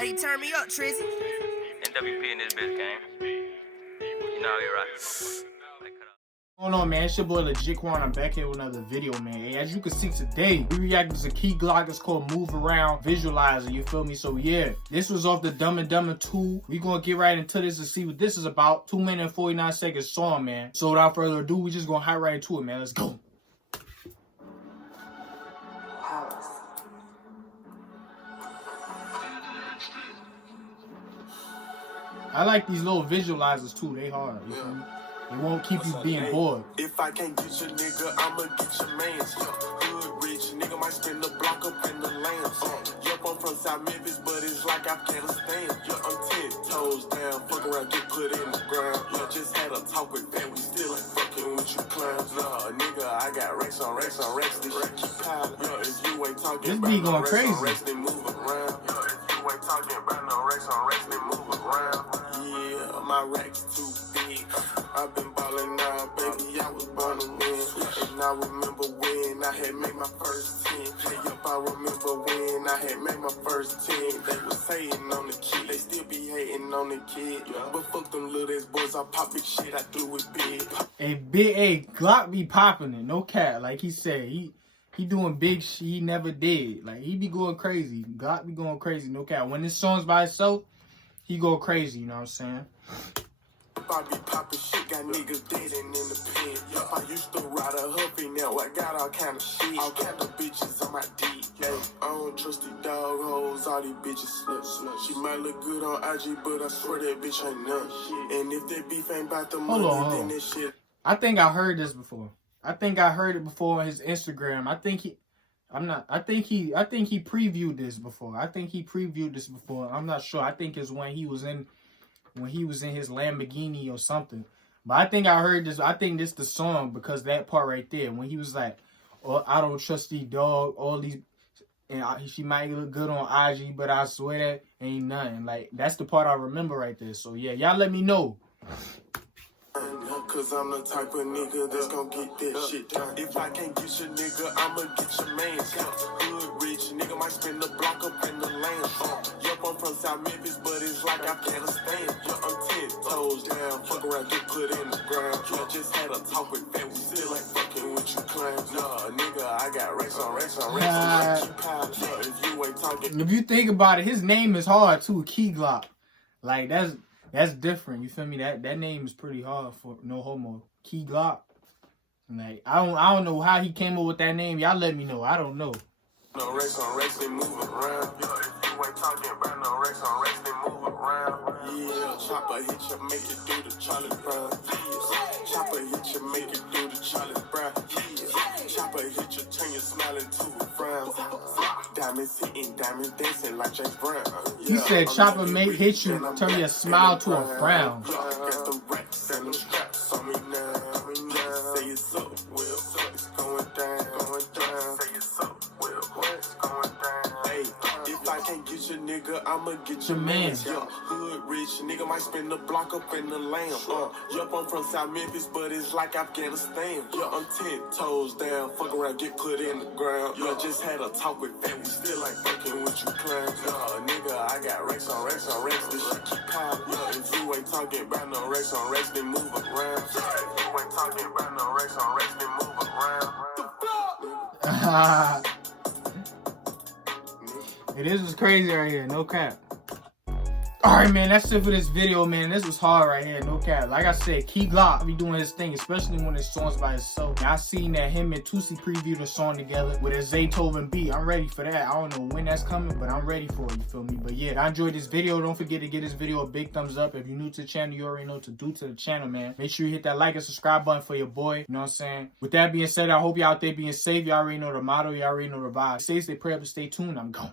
Hey, turn me up, Trizzy. NWP in this bitch, gang. You know you're right. Going on, man? It's your boy Legitquan. I'm back here with another video, man. Hey, as you can see today, we reacted to Key Glock. It's called Move Around Visualizer. You feel me? So yeah, this was off the Dumb and Dumber 2. We gonna get right into this and see what this is about. 2 minutes and 49 seconds song, man. So without further ado, we just gonna hop right into it, man. Let's go. I like these little visualizers too. They hard. You feel me? It won't keep you being bored. If I can't get your nigga, I'ma get your mans. Hood rich, nigga might spend the block up in the lands. Yup, I'm from South Memphis, but it's like Afghanistan. I'm 10 toes down, fuck around, get put in the ground. Just had a talk with that, we still ain't fucking with you clowns. Nah, nigga, I got racks on racks on racks, this shit keep piling. If you ain't talking about no racks on racks, then move around. If you ain't talking about no racks on racks, then move around. Yeah, my racks too big. I've been ballin' now, baby, I was born to win. And I remember when I had made my first 10. Hey, up, I remember when I had made my first 10. They was hating on the kid, they still be hating on the kid. But fuck them little ass boys, I pop big shit, I do it big. Hey, Glock be popping it, no cat. Like he said, he doing big shit he never did. Like, he be going crazy. Glock be going crazy, no cat. When this song's by itself, he go crazy, you know what I'm saying? I be poppin' shit, got niggas dead and in the pen. I used to ride a Huffy, now I got all kind of shit. All kind of bitches on my D. I don't trust these dog hoes, all these bitches sluts. She might look good on IG, but I swear that bitch ain't none. And if that beef ain't about the money, then that shit. I think I heard this before. I think I heard it before on his Instagram. I think he previewed this before. I'm not sure. I think it's when he was in his Lamborghini or something. But I think I heard this. I think this the song because that part right there when he was like, "Oh, I don't trust these dog. All these, and she might look good on IG, but I swear that ain't nothing." Like, that's the part I remember right there. So yeah, y'all let me know. Cause I'm the type of nigga that's gon' get that shit done. If I can't get your nigga, I'ma get your mans. Hood rich, nigga might spend the block up in the land. Yup, I'm from South Memphis, but it's like Afghanistan. I'm 10 toes down, fuck around, get put in the ground. Just had a talk with that, we still ain't fucking with you clowns. Nah, nigga, I got racks on racks on racks. If you ain't talking. If you think about it, his name is hard too, Key Glock. Like, that's different. You feel me? That name is pretty hard for no homo. Key Glock. Like, I don't know how he came up with that name. Y'all let me know. I don't know. No racks on racks, they move around. If you ain't talking about no racks on racks, they move around. Yeah, chopper hit you, make it do the Charlie Brown. Yeah, chopper hit you, make it do the Charlie Brown. Yeah, chopper hit you, turn your smile into a frown. Diamonds hitting, diamonds dancing like James Brown. He said chopper hit you, turn your smile to a frown. Got them racks and them straps on me now. Say it's up, well, it's going down. Say it's up, well, it's going down. Hey, if I can't get your nigga, I'ma get your mans. Hood rich, nigga might spend the block up in the land. Yup, I'm from South Memphis, but it's like Afghanistan. I'm 10 toes down, fuck around, get put in the ground. Just had a talk with that, we still ain't fucking with you clowns. Nah, nigga, I got racks on racks on racks, this shit keep piling. If you ain't talking about no racks on racks, then move around. If you ain't talking about no racks on racks, then move around. Hey, this is crazy right here, no cap. Alright, man, that's it for this video, man. This was hard right here, no cap. Like I said, Key Glock be doing his thing, especially when his song's by himself. I seen that him and Tusi previewed the song together with a Zaytoven beat. I'm ready for that. I don't know when that's coming, but I'm ready for it, you feel me? But yeah, I enjoyed this video. Don't forget to give this video a big thumbs up. If you're new to the channel, you already know what to do to the channel, man. Make sure you hit that like and subscribe button for your boy. You know what I'm saying? With that being said, I hope y'all out there being safe. Y'all already know the motto. Y'all already know the vibe. Stay pray up and stay tuned. I'm gone.